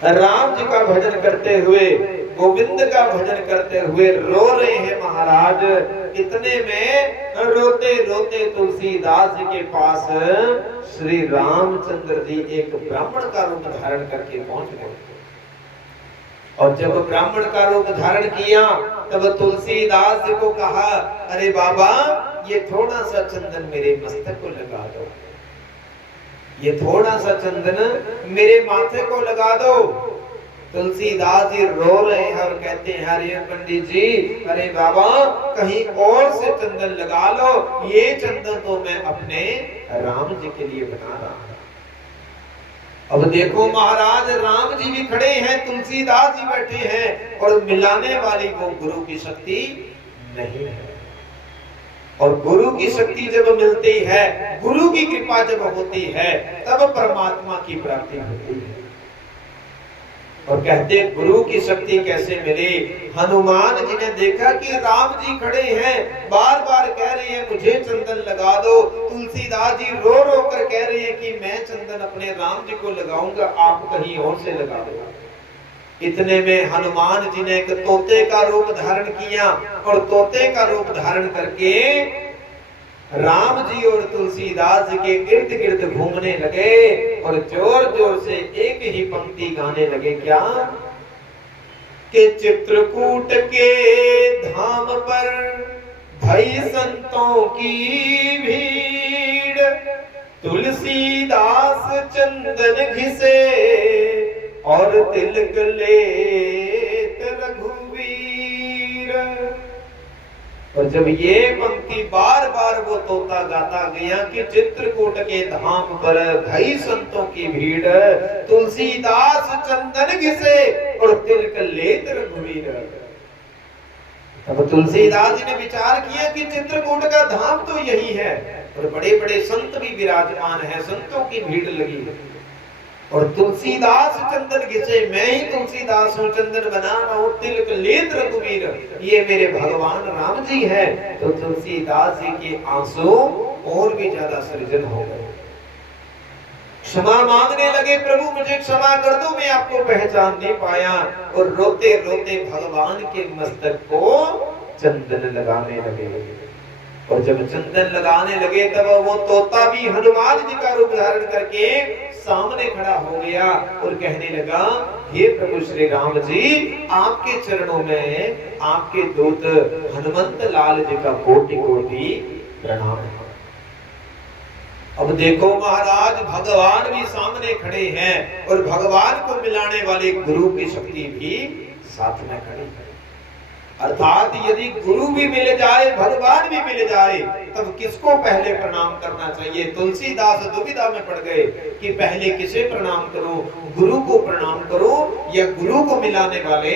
राम जी का भजन करते हुए, गोविंद का भजन करते हुए रो रहे हैं महाराज। इतने में रोते रोते तुलसीदास जी के पास श्री रामचंद्र जी एक ब्राह्मण का रूप धारण करके पहुंच गए। और जब ब्राह्मण का रूप धारण किया तब तुलसीदास जी को कहा, अरे बाबा ये थोड़ा सा चंदन मेरे मस्तक को लगा दो, ये थोड़ा सा चंदन मेरे माथे को लगा दो। तुलसीदास जी रो रहे हैं और कहते हैं, अरे पंडित जी, अरे बाबा कहीं और से चंदन लगा लो, ये चंदन तो मैं अपने राम जी के लिए बना रहा हूं। अब देखो महाराज, राम जी भी खड़े हैं, तुलसीदास जी बैठे हैं, और मिलाने वाली वो गुरु की शक्ति नहीं है। और गुरु की शक्ति जब मिलती है, गुरु की कृपा जब होती है, तब परमात्मा की प्राप्ति होती है। और कहते गुरु की शक्ति कैसे मिली? हनुमान जी ने देखा कि राम जी खड़े हैं, बार बार कह रहे हैं मुझे चंदन लगा दो। तुलसीदास जी रो रो कर कह रहे हैं कि मैं चंदन अपने राम जी को लगाऊंगा, आप कहीं और से लगा दो। इतने में हनुमान जी ने एक तोते का रूप धारण किया, और तोते का रूप धारण करके राम जी और तुलसीदास जी के इर्द गिर्द घूमने लगे, और जोर जोर से एक ही पंक्ति गाने लगे। क्या कि चित्रकूट के धाम पर भई संतों की भीड़, तुलसीदास चंदन घिसे और तिलक लेत रघुवीर। और जब ये पंक्ति बार बार वो तोता गाता गया कि चित्रकूट के धाम पर भई संतों की भीड़, तुलसीदास चंदन घिसे और तिलक लेत रघुवीर, तब तुलसीदास जी ने विचार किया कि चित्रकूट का धाम तो यही है, और बड़े बड़े संत भी विराजमान हैं, संतों की भीड़ लगी, और तुलसीदास चंदन घिसे, मैं ही तुलसीदास हूँ, चंदन बना रहा हूँ, तिलक लेत रघुवीर, ये मेरे भगवान राम जी है। तो तुलसीदास जी के आंसू और भी ज्यादा सृजन हो गए, क्षमा मांगने लगे, प्रभु मुझे क्षमा कर दो, मैं आपको पहचान नहीं पाया। और रोते रोते भगवान के मस्तक को चंदन लगाने लगे। और जब चंदन लगाने लगे तब वो तोता भी हनुमान जी का रूप धारण करके सामने खड़ा हो गया और कहने लगा, हे प्रभु श्री राम जी, आपके चरणों में आपके दूत हनुमंत लाल जी का कोटि कोटि प्रणाम है। अब देखो महाराज, भगवान भी सामने खड़े हैं, और भगवान को मिलाने वाले गुरु की शक्ति भी साथ में खड़ी है। अर्थात यदि गुरु भी मिल जाए, भगवान भी मिल जाए, तब किसको पहले प्रणाम करना चाहिए? तुलसीदास दुविधा में पड़ गए कि पहले किसे प्रणाम करूं, गुरु को प्रणाम करूं या गुरु को मिलाने वाले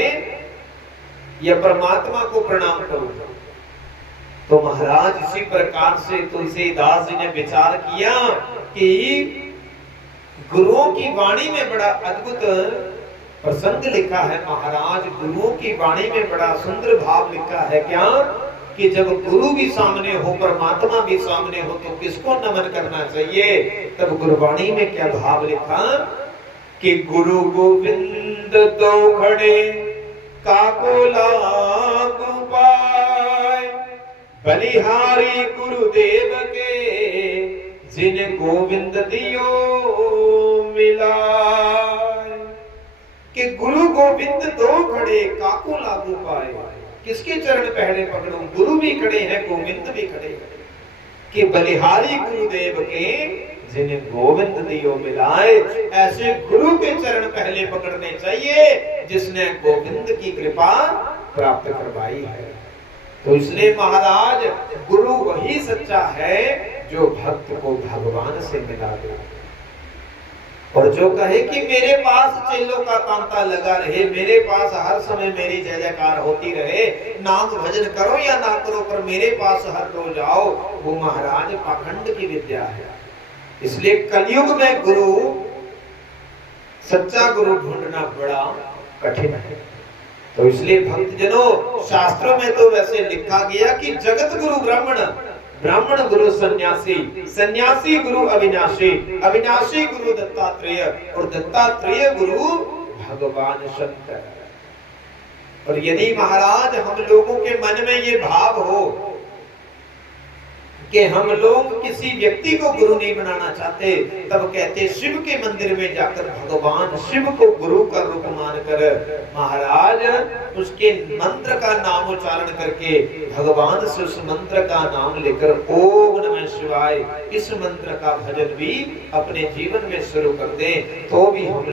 या परमात्मा को प्रणाम करूं? तो महाराज इसी प्रकार से तुलसीदास जी ने विचार किया कि गुरुओं की वाणी में बड़ा अद्भुत प्रसंग लिखा है महाराज, गुरुओं की वाणी में बड़ा सुंदर भाव लिखा है। क्या कि जब गुरु भी सामने हो, परमात्मा भी सामने हो, तो किसको नमन करना चाहिए? तब गुरुवाणी में क्या भाव लिखा कि गुरु गोविंद तो खड़े काको लागू पाए, बलिहारी गुरुदेव के जिन गोविंद दियो मिलाए। कि गुरु गोविंद दो खड़े काको लागू पाए, किसके चरण पहले पकड़ूं? गुरु भी खड़े हैं, गोविंद भी खड़े हैं। कि बलिहारी गुरुदेव के जिन्हें गोविंद दियो मिलाए, ऐसे गुरु के चरण पहले पकड़ने चाहिए जिसने गोविंद की कृपा प्राप्त करवाई है। तो इसलिए महाराज, गुरु वही सच्चा है जो भक्त को भगवान से मिला दे, और जो कहे कि मेरे पास चेलों का तांता लगा रहे, मेरे पास हर समय मेरी जय जयकार होती रहे, नाम भजन करो या ना करो पर मेरे पास हर रोज आओ, वो महाराज पाखंड की विद्या है। इसलिए कलयुग में गुरु, सच्चा गुरु ढूंढना बड़ा कठिन है। तो इसलिए भक्तजनों, शास्त्रों में तो वैसे लिखा गया कि जगत गुरु ब्राह्मण, ब्राह्मण गुरु सन्यासी, सन्यासी गुरु अविनाशी, अविनाशी गुरु दत्तात्रेय, और दत्तात्रेय गुरु भगवान शंकर। और यदि महाराज हम लोगों के मन में ये भाव हो कि हम लोग किसी व्यक्ति को गुरु नहीं बनाना चाहते, तब कहते शिव के मंदिर में जाकर भगवान शिव को गुरु का रूप मानकर महाराज उसके मंत्र का नाम उच्चारण करके भगवान से उस मंत्र का नाम लेकर ओम नमः शिवाय इस मंत्र का भजन भी अपने जीवन में शुरू कर दें तो भी हम